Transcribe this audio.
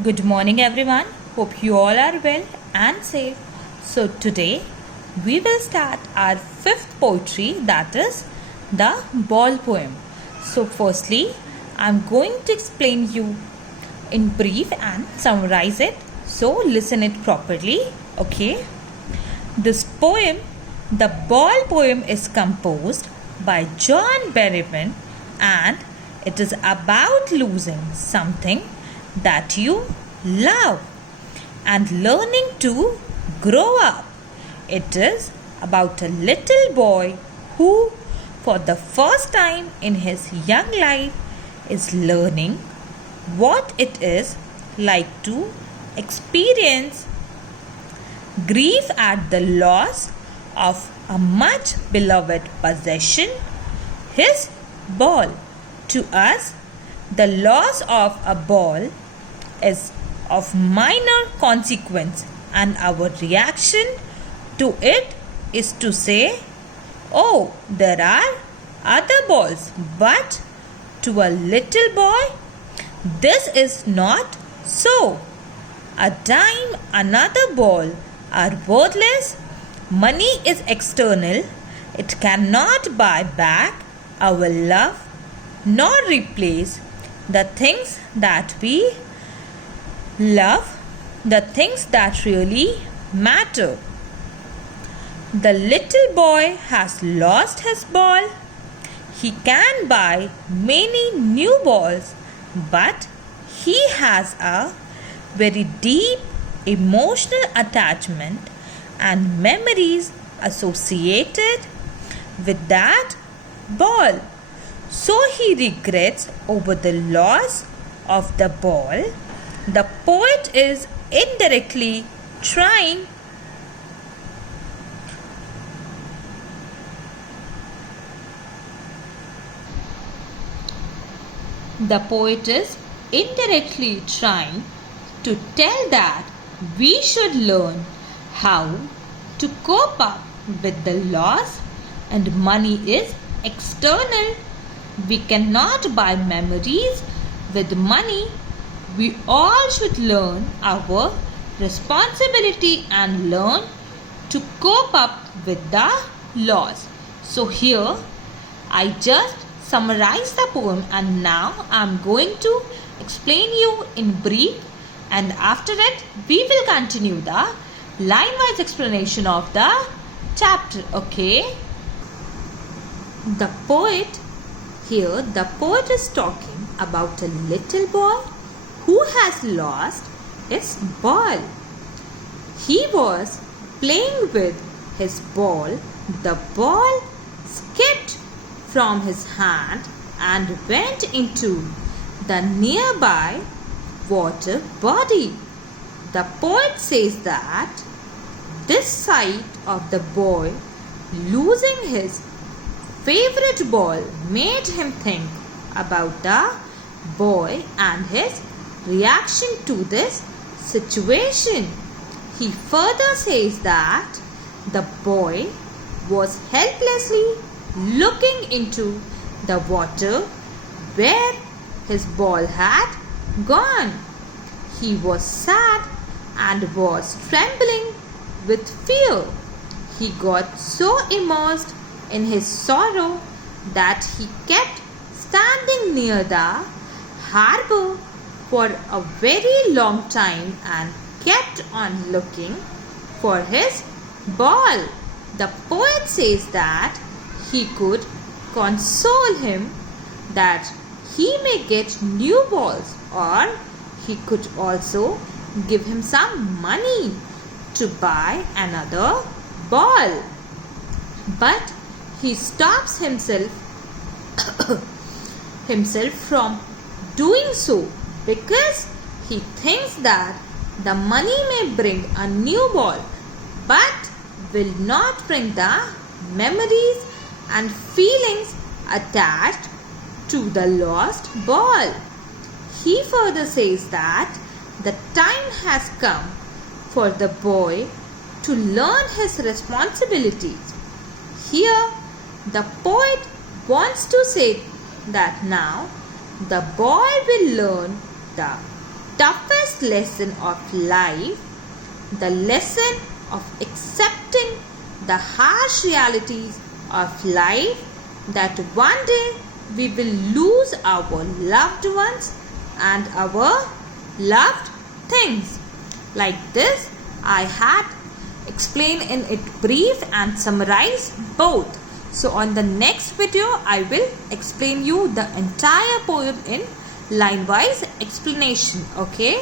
Good morning, everyone. Hope you all are well and safe. So, today we will start our fifth poetry, that is the ball poem. So, firstly, I'm going to explain you in brief and summarize it. So, listen it properly. Okay. This poem, the ball poem, is composed by John Berryman and it is about losing something that you love and learning to grow up. It is about a little boy who, for the first time in his young life, is learning what it is like to experience grief at the loss of a much beloved possession, his ball. To us, the loss of a ball is of minor consequence, and our reaction to it is to say, "Oh, there are other balls." But to a little boy, this is not so. A dime, another ball are worthless. Money is external. It cannot buy back our love nor replace the things that we love, the things that really matter. The little boy has lost his ball. He can buy many new balls, but he has a very deep emotional attachment and memories associated with that ball. So he regrets over the loss of the ball. The poet is indirectly trying to tell that we should learn how to cope up with the loss, and money is external. We cannot buy memories with money. We all should learn our responsibility and learn to cope up with the loss. So here I just summarize the poem, and now I am going to explain you in brief, and after it we will continue the line wise explanation of the chapter. Okay. The poet is talking about a little boy who has lost his ball. He was playing with his ball. The ball skipped from his hand and went into the nearby water body. The poet says that this sight of the boy losing his favorite ball made him think about the boy and his reaction to this situation. He further says that the boy was helplessly looking into the water where his ball had gone. He was sad and was trembling with fear. He got so immersed in his sorrow that he kept standing near the harbor for a very long time and kept on looking for his ball. The poet says that he could console him that he may get new balls, or he could also give him some money to buy another ball. But he stops himself from doing so because he thinks that the money may bring a new ball but will not bring the memories and feelings attached to the lost ball. He further says that the time has come for the boy to learn his responsibilities. Here, the poet wants to say that now the boy will learn the toughest hardest lesson of life, the lesson of accepting the harsh realities of life, that one day we will lose our loved ones and our loved things. Like this, I had explained in it brief and summarize both. So on the next video, I will explain you the entire poem in line-wise explanation. Okay.